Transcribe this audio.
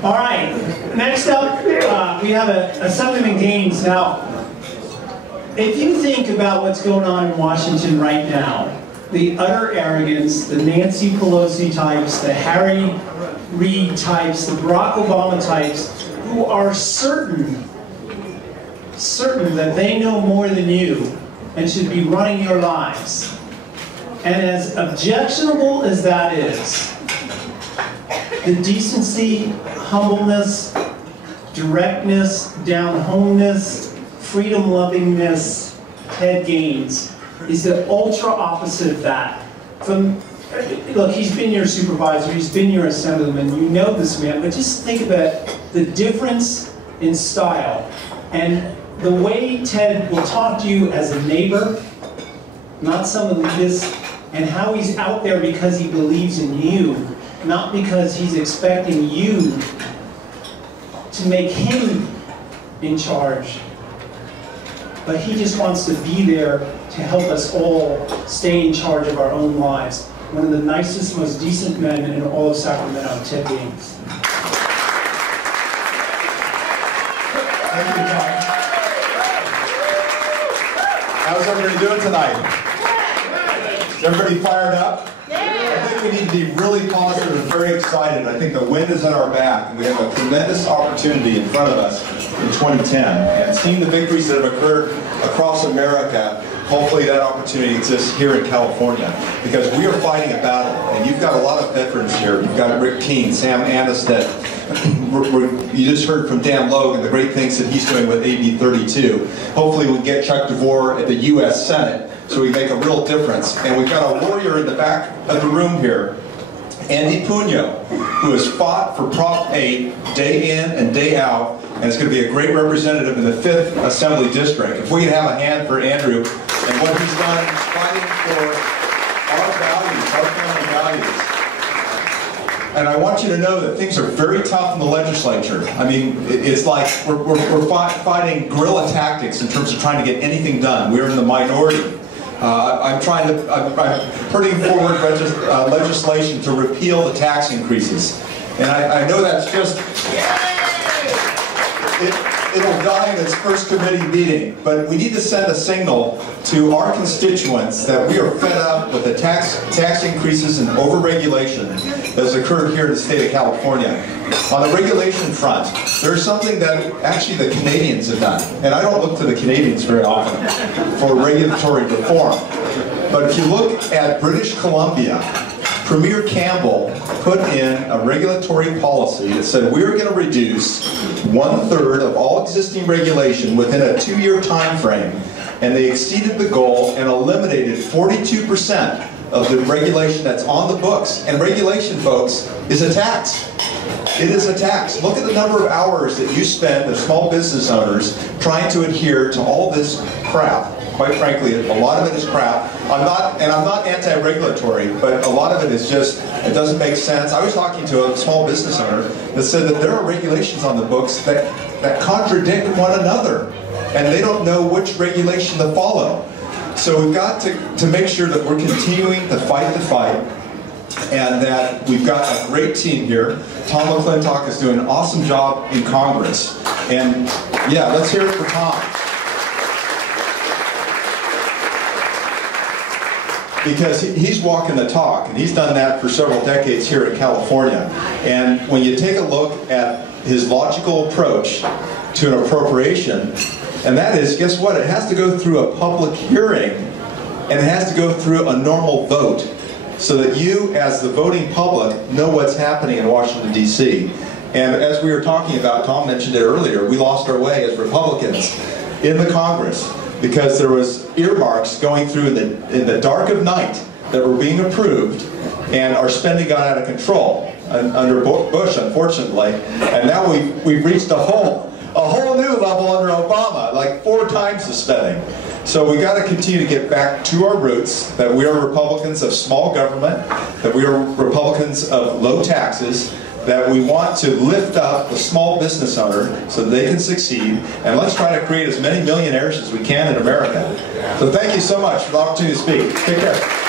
All right, next up, we have Assemblyman Gaines. Now, if you think about what's going on in Washington right now, the utter arrogance, the Nancy Pelosi types, the Harry Reid types, the Barack Obama types, who are certain that they know more than you and should be running your lives. And as objectionable as that is, the decency, humbleness, directness, down-homeness, freedom-lovingness, Ted Gaines is the ultra opposite of that. Look, he's been your supervisor, he's been your assemblyman, you know this man, but just think about the difference in style and the way Ted will talk to you as a neighbor, not some elitist, and how he's out there because he believes in you, not because he's expecting you to make him in charge. But he just wants to be there to help us all stay in charge of our own lives. One of the nicest, most decent men in all of Sacramento, Ted Gaines. Thank you, John. How's everybody doing tonight? Is everybody fired up? I think we need to be really positive and very excited. I think the wind is at our back, and we have a tremendous opportunity in front of us in 2010. And seeing the victories that have occurred across America, hopefully that opportunity exists here in California, because we are fighting a battle, and you've got a lot of veterans here. You've got Rick Keene, Sam Annistet. You just heard from Dan Logan, the great things that he's doing with AB 32. Hopefully we get Chuck DeVore at the U.S. Senate, so we make a real difference. And we've got a warrior in the back of the room here, Andy Puño, who has fought for Prop 8 day in and day out, and is going to be a great representative in the 5th Assembly District. If we could have a hand for Andrew and what he's done fighting for our values, our family values. And I want you to know that things are very tough in the legislature. I mean, it's like we're fighting guerrilla tactics in terms of trying to get anything done. We're in the minority. I'm putting forward legislation to repeal the tax increases. And I know that's just, it'll die in its first committee meeting, but we need to send a signal to our constituents that we are fed up with the tax increases and over-regulation that has occurred here in the state of California. On the regulation front, there's something that actually the Canadians have done, and I don't look to the Canadians very often for regulatory reform. But if you look at British Columbia, Premier Campbell put in a regulatory policy that said we were going to reduce 1/3 of all existing regulation within a 2-year time frame, and they exceeded the goal and eliminated 42% of the regulation that's on the books. And regulation, folks, is a tax. It is a tax. Look at the number of hours that you spend as small business owners trying to adhere to all this crap. Quite frankly, a lot of it is crap. I'm not anti-regulatory, but a lot of it is just, it doesn't make sense. I was talking to a small business owner that said that there are regulations on the books that contradict one another, and they don't know which regulation to follow. So we've got to make sure that we're continuing to fight the fight, and that we've got a great team here. Tom McClintock is doing an awesome job in Congress. And yeah, let's hear it for Tom. Because he's walking the talk, and he's done that for several decades here in California. And when you take a look at his logical approach to an appropriation, and that is, guess what? It has to go through a public hearing, and it has to go through a normal vote, so that you, as the voting public, know what's happening in Washington, D.C. And as we were talking about, Tom mentioned it earlier, we lost our way as Republicans in the Congress, because there was earmarks going through in the dark of night that were being approved, and our spending got out of control under Bush, unfortunately. And now we've reached a whole new level under Obama, like 4 times the spending. So we got to continue to get back to our roots, that we are Republicans of small government, that we are Republicans of low taxes, that we want to lift up the small business owner so that they can succeed, and let's try to create as many millionaires as we can in America. So thank you so much for the opportunity to speak. Take care.